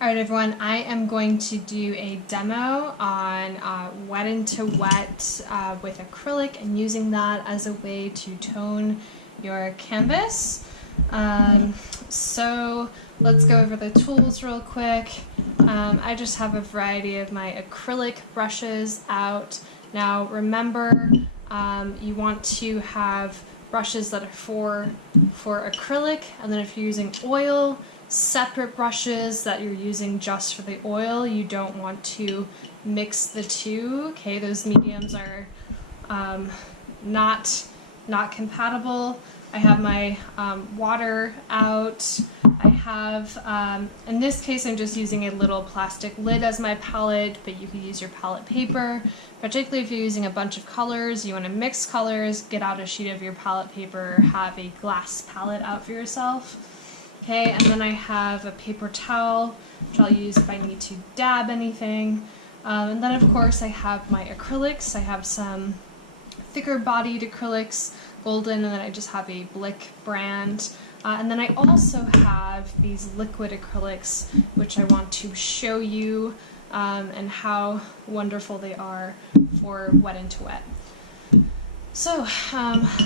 Alright everyone, I am going to do a demo on wet into wet with acrylic and using that as a way to tone your canvas. So let's go over the tools real quick. I just have a variety of my acrylic brushes out. Now remember, you want to have brushes that are for acrylic, and then if you're using oil, separate brushes that you're using just for the oil. You don't want to mix the two. Okay, those mediums are not compatible. I have my water out. I have, in this case I'm just using a little plastic lid as my palette, but you could use your palette paper. Particularly if you're using a bunch of colors, you want to mix colors, get out a sheet of your palette paper, have a glass palette out for yourself. Okay, and then I have a paper towel, which I'll use if I need to dab anything. And then of course I have my acrylics. I have some thicker bodied acrylics, golden, and then I just have a Blick brand. And then I also have these liquid acrylics, which I want to show you and how wonderful they are for wet into wet. So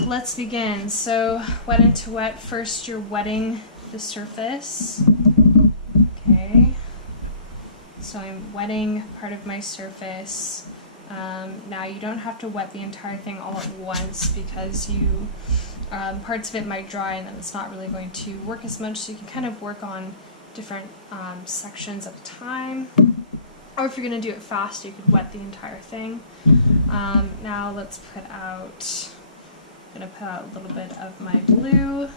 let's begin. So wet into wet, first you're wetting the surface. Okay, so I'm wetting part of my surface. Now you don't have to wet the entire thing all at once because you parts of it might dry and then it's not really going to work as much, so you can kind of work on different sections at a time. Or if you're going to do it fast, you could wet the entire thing. Now let's put out, I'm going to put out a little bit of my blue.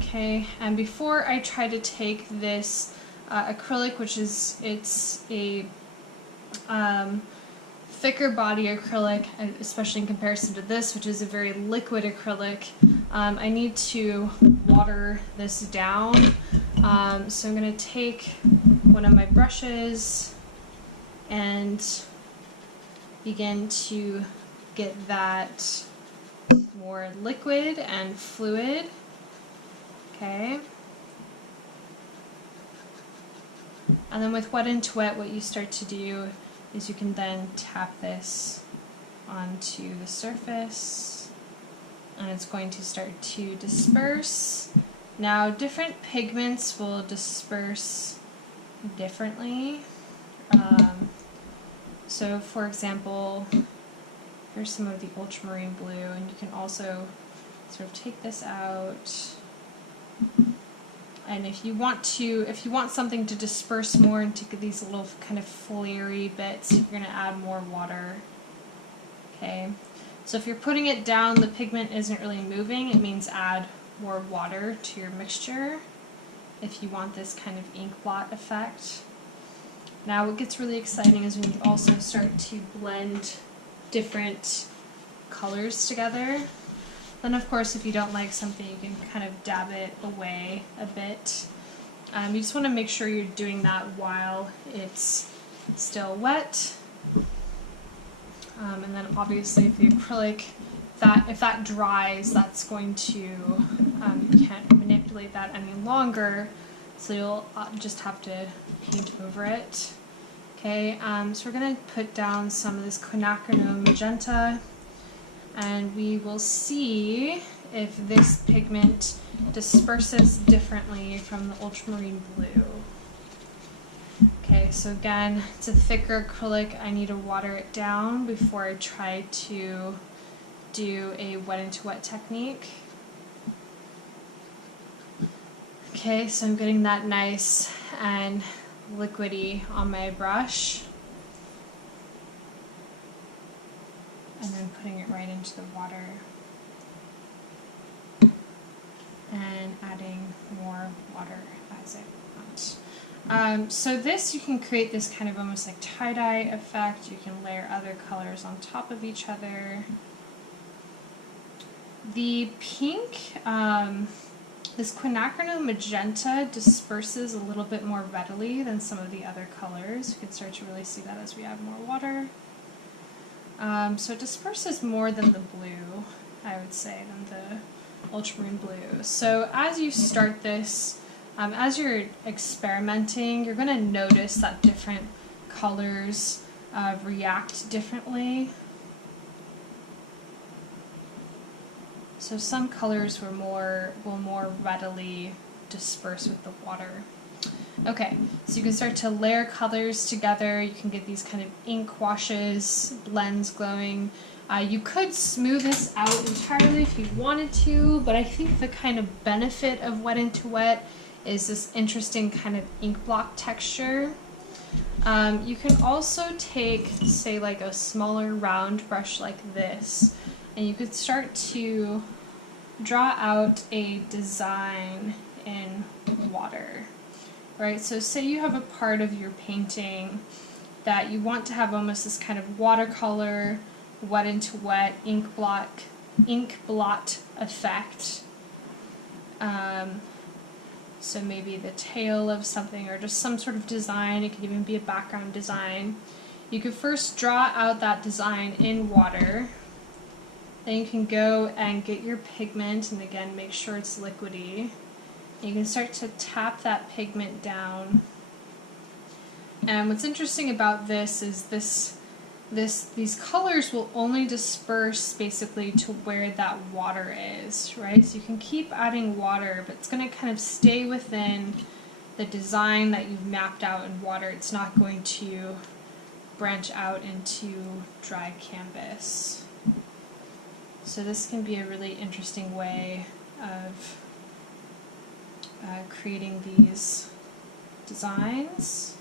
Okay, and before I try to take this acrylic, which is, it's a thicker body acrylic, especially in comparison to this, which is a very liquid acrylic, I need to water this down. So I'm going to take one of my brushes and begin to get that more liquid and fluid. Okay. And then with wet into wet, what you start to do is you can then tap this onto the surface and it's going to start to disperse. Now different pigments will disperse differently. So for example, here's some of the ultramarine blue, and you can also sort of take this out. And if you want something to disperse more into these little kind of flary bits, you're going to add more water. Okay, so if you're putting it down, the pigment isn't really moving, it means add more water to your mixture if you want this kind of ink blot effect. Now what gets really exciting is when you also start to blend different colors together. Then of course if you don't like something, you can kind of dab it away a bit. You just want to make sure you're doing that while it's still wet. And then obviously if the acrylic, if that dries, that's going to, you can't manipulate that any longer, so you'll just have to paint over it. Okay, so we're going to put down some of this quinacridone magenta, and we will see if this pigment disperses differently from the ultramarine blue. Okay, so again, it's a thicker acrylic. I need to water it down before I try to do a wet into wet technique. Okay, so I'm getting that nice and liquidy on my brush, and then putting it right into the water and adding more water as I want. So this, you can create this kind of almost like tie-dye effect. You can layer other colors on top of each other. The pink, this quinacridone magenta disperses a little bit more readily than some of the other colors. You can start to really see that as we add more water. So it disperses more than the blue, I would say, than the ultramarine blue. So as you start this, As you're experimenting, you're going to notice that different colors react differently. So some colors will more readily disperse with the water. Okay, so you can start to layer colors together. You can get these kind of ink washes, blends glowing. You could smooth this out entirely if you wanted to, but I think the kind of benefit of wet into wet is this interesting kind of ink block texture. You can also take, say, like a smaller round brush like this, and you could start to draw out a design in water. Right, so say you have a part of your painting that you want to have almost this kind of watercolor, wet into wet, ink blot effect. So maybe the tail of something or just some sort of design. It could even be a background design. You could first draw out that design in water. Then you can go and get your pigment, and again, make sure it's liquidy. You can start to tap that pigment down. And what's interesting about this is these colors will only disperse basically to where that water is, right? So you can keep adding water, but it's going to kind of stay within the design that you've mapped out in water. It's not going to branch out into dry canvas. So this can be a really interesting way of creating these designs.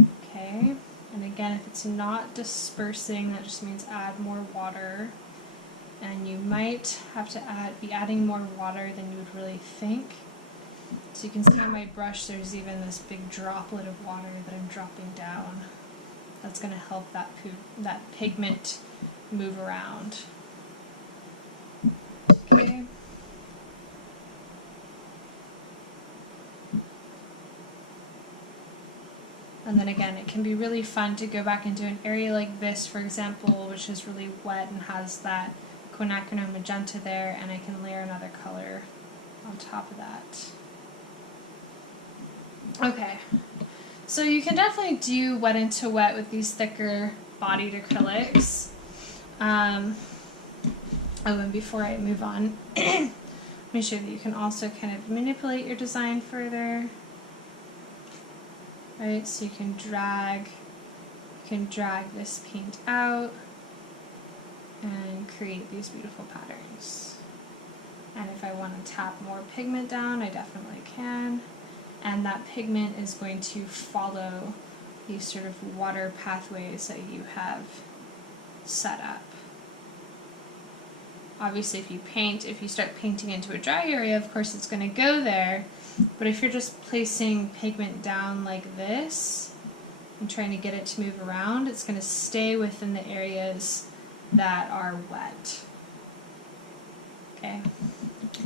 Okay, and again, if it's not dispersing, that just means add more water. And you might have to be adding more water than you would really think. So you can see on my brush there's even this big droplet of water that I'm dropping down. That's going to help that pigment move around. Okay. And then again, it can be really fun to go back into an area like this, for example, which is really wet and has that quinacridone magenta there, and I can layer another color on top of that. Okay, so you can definitely do wet into wet with these thicker bodied acrylics. Oh, and before I move on, let me show you. You can also kind of manipulate your design further. Right, so you can drag this paint out and create these beautiful patterns. And if I want to tap more pigment down, I definitely can. And that pigment is going to follow these sort of water pathways that you have set up. Obviously, if you start painting into a dry area, of course it's going to go there. But if you're just placing pigment down like this and trying to get it to move around, it's going to stay within the areas that are wet. Okay,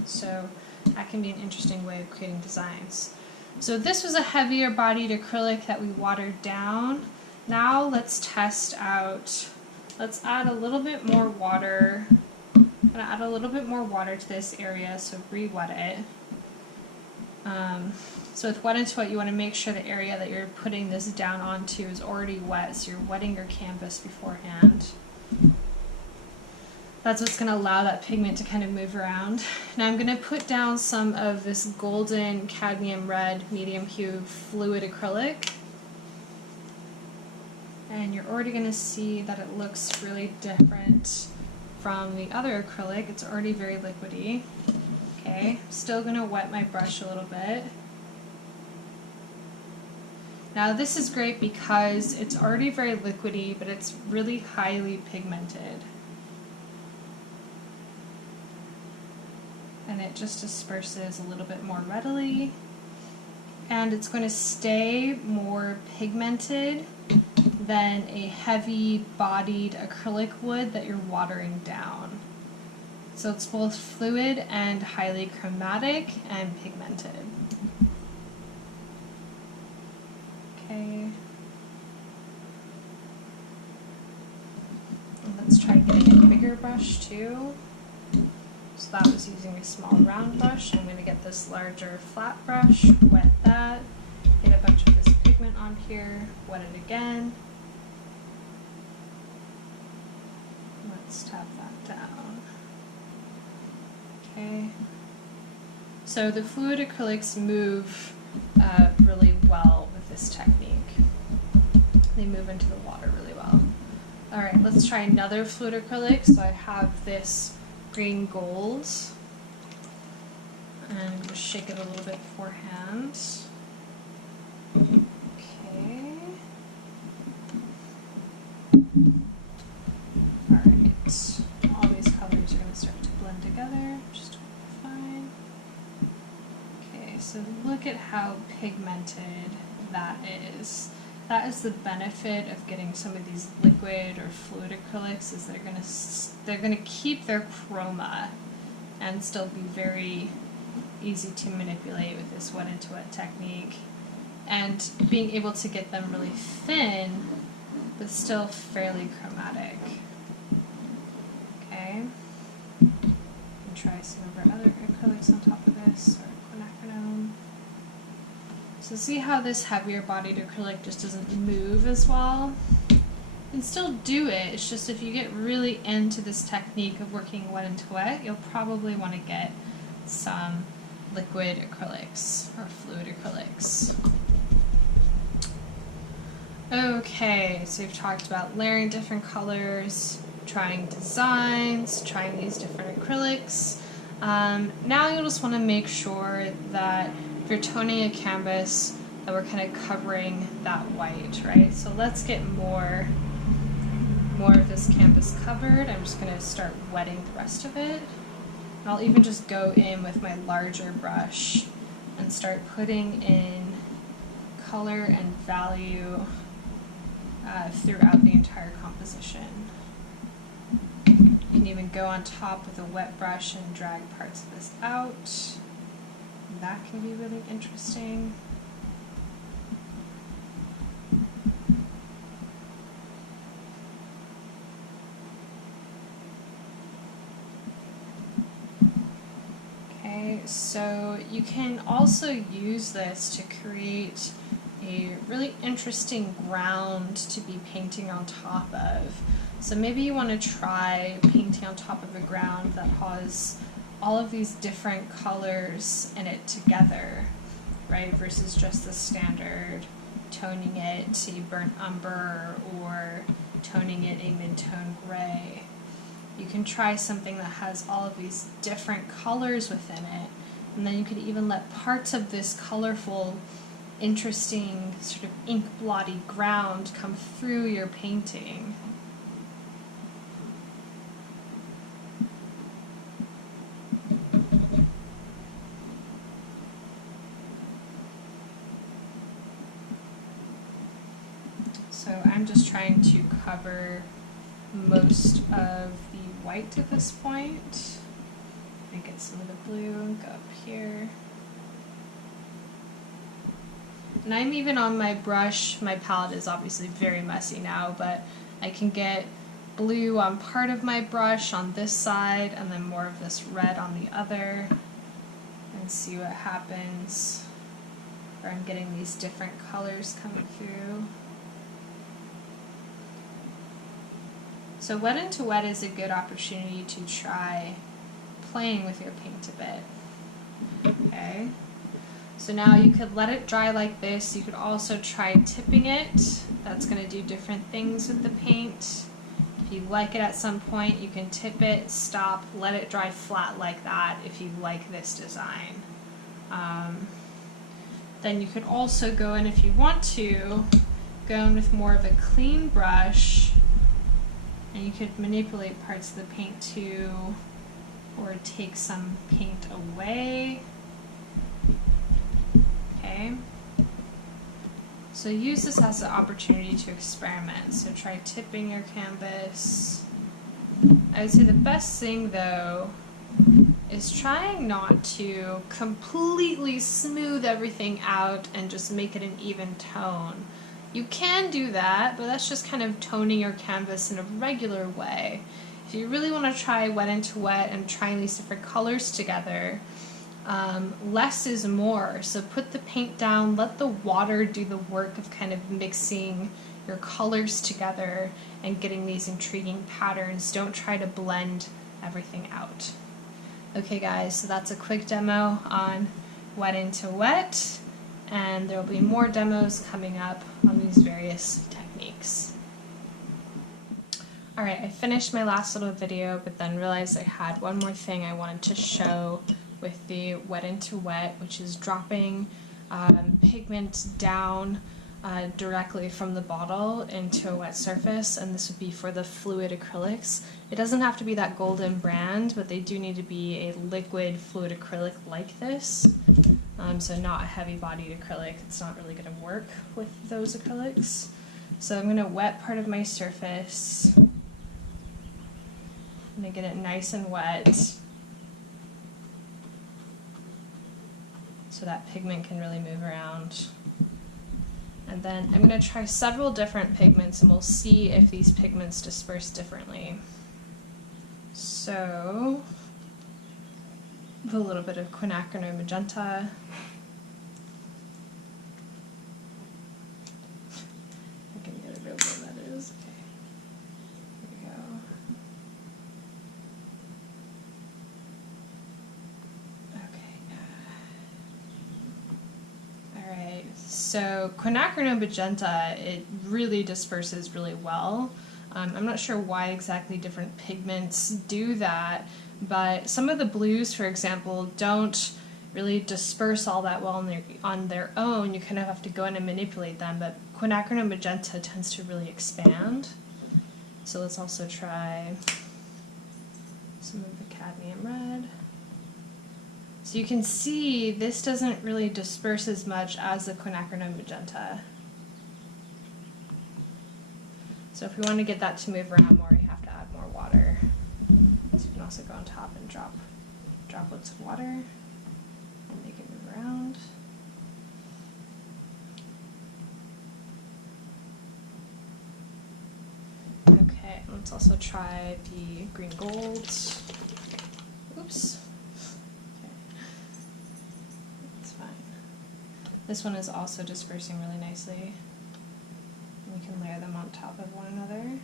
so that can be an interesting way of creating designs. So this was a heavier bodied acrylic that we watered down. Now let's test out, let's add a little bit more water. I'm going to add a little bit more water to this area, so re-wet it. So with wet into wet, you want to make sure the area that you're putting this down onto is already wet, so you're wetting your canvas beforehand. That's what's going to allow that pigment to kind of move around. Now I'm going to put down some of this golden cadmium red medium hue fluid acrylic. And you're already going to see that it looks really different from the other acrylic. It's already very liquidy. Okay, still going to wet my brush a little bit. Now this is great because it's already very liquidy, but it's really highly pigmented. And it just disperses a little bit more readily. And it's going to stay more pigmented than a heavy bodied acrylic would that you're watering down. So it's both fluid and highly chromatic and pigmented. Okay. And let's try getting a bigger brush too. So that was using a small round brush. I'm going to get this larger flat brush, wet that, get a bunch of this pigment on here, wet it again. Let's tap that down. Okay. So the fluid acrylics move really well with this technique. They move into the water really well. All right, let's try another fluid acrylic. So I have this green gold, and just shake it a little bit beforehand. Okay. All right, all these colors are going to start to blend together, just fine. Okay, so look at how pigmented that is. That is the benefit of getting some of these liquid or fluid acrylics, is they're gonna keep their chroma and still be very easy to manipulate with this wet into wet technique, and being able to get them really thin but still fairly chromatic. Okay, and try some of our other acrylics on top of this, or quinacridone. So see how this heavier bodied acrylic just doesn't move as well? You can still do it, it's just if you get really into this technique of working wet into wet, you'll probably want to get some liquid acrylics or fluid acrylics. Okay, so we've talked about layering different colors, trying designs, trying these different acrylics. Now you'll just want to make sure that if you're toning a canvas, that we're kind of covering that white, right? So let's get more of this canvas covered. I'm just going to start wetting the rest of it. And I'll even just go in with my larger brush and start putting in color and value throughout the entire composition. You can even go on top with a wet brush and drag parts of this out. That can be really interesting. Okay, so you can also use this to create a really interesting ground to be painting on top of. So maybe you want to try painting on top of a ground that has all of these different colors in it together, right, versus just the standard toning it to burnt umber or toning it a mid-tone gray. You can try something that has all of these different colors within it, and then you could even let parts of this colorful, interesting sort of ink blotty ground come through your painting. So I'm just trying to cover most of the white at this point. And get some of the blue and go up here. And I'm even on my brush, my palette is obviously very messy now, but I can get blue on part of my brush on this side and then more of this red on the other, and see what happens, where I'm getting these different colors coming through. So wet into wet is a good opportunity to try playing with your paint a bit. Okay, so now you could let it dry like this. You could also try tipping it. That's going to do different things with the paint. If you like it at some point, you can tip it, stop, let it dry flat like that if you like this design. Then you could also go in, if you want to, go in with more of a clean brush, and you could manipulate parts of the paint too, or take some paint away. Okay. So use this as an opportunity to experiment. So try tipping your canvas. I would say the best thing though is trying not to completely smooth everything out and just make it an even tone. You can do that, but that's just kind of toning your canvas in a regular way. if you really want to try wet into wet and trying these different colors together, less is more. So put the paint down, let the water do the work of kind of mixing your colors together and getting these intriguing patterns. Don't try to blend everything out. Okay guys, so that's a quick demo on wet into wet, and there will be more demos coming up on these various techniques. Alright, I finished my last little video, but then realized I had one more thing I wanted to show with the wet into wet, which is dropping pigment down directly from the bottle into a wet surface, and this would be for the fluid acrylics. It doesn't have to be that golden brand, but they do need to be a liquid fluid acrylic like this. So not a heavy bodied acrylic. It's not really going to work with those acrylics. So I'm going to wet part of my surface. I'm going to get it nice and wet so that pigment can really move around. And then I'm going to try several different pigments and we'll see if these pigments disperse differently. So, with a little bit of quinacridone magenta. I can get a real what that is. Okay. Here we go. Okay. Alright, so quinacridone magenta, it really disperses really well. I'm not sure why exactly different pigments do that, but some of the blues, for example, don't really disperse all that well on their own. You kind of have to go in and manipulate them, but quinacridone magenta tends to really expand. So let's also try some of the cadmium red. So you can see this doesn't really disperse as much as the quinacridone magenta. So if we want to get that to move around more, we have to add more water. So you can also go on top and drop droplets of water and make it move around. Okay, let's also try the green gold. Oops. Okay. That's fine. This one is also dispersing really nicely. We can layer them on top of one another.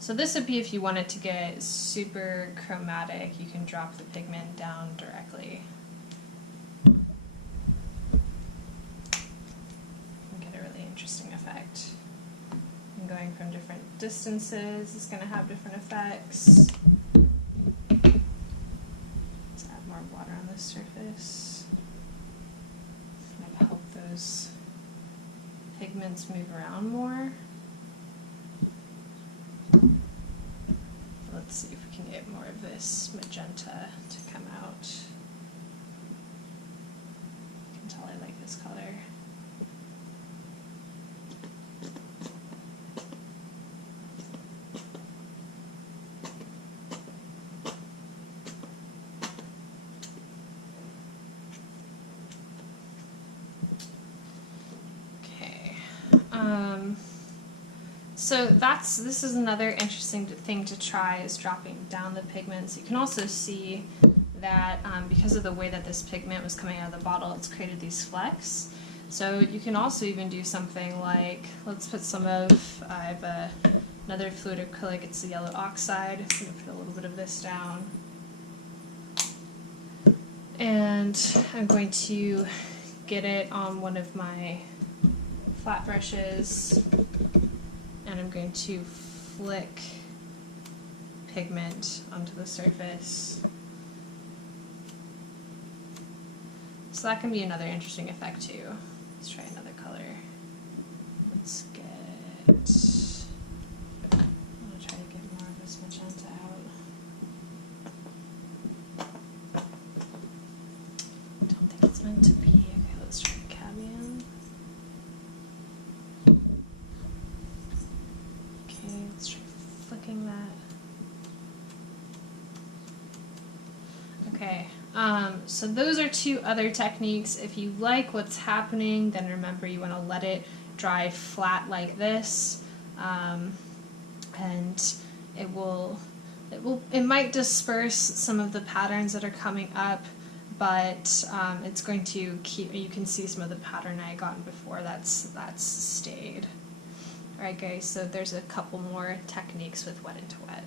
So this would be if you wanted to get super chromatic, you can drop the pigment down directly. And get a really interesting effect. And going from different distances is going to have different effects. Let's add more water on this surface. Kind of help those pigments move around more. Let's see if we can get more of this magenta to come out. You can tell I like this color. So this is another interesting thing to try, is dropping down the pigments. You can also see that because of the way that this pigment was coming out of the bottle, it's created these flecks. So you can also even do something like, let's put some of, I have another fluid acrylic, it's the yellow oxide. I'm going to put a little bit of this down. And I'm going to get it on one of my flat brushes, and I'm going to flick pigment onto the surface. So that can be another interesting effect too. Let's try another color. Let's get, I'm going to try to get more of this magenta out. I don't think it's meant to be. Okay, let's try cadmium. Okay, let's try flicking that. Okay, so those are two other techniques. If you like what's happening, then remember you want to let it dry flat like this, and it will it might disperse some of the patterns that are coming up, but it's going to keep, you can see some of the pattern I had gotten before that's stayed. Alright guys, so there's a couple more techniques with wet into wet.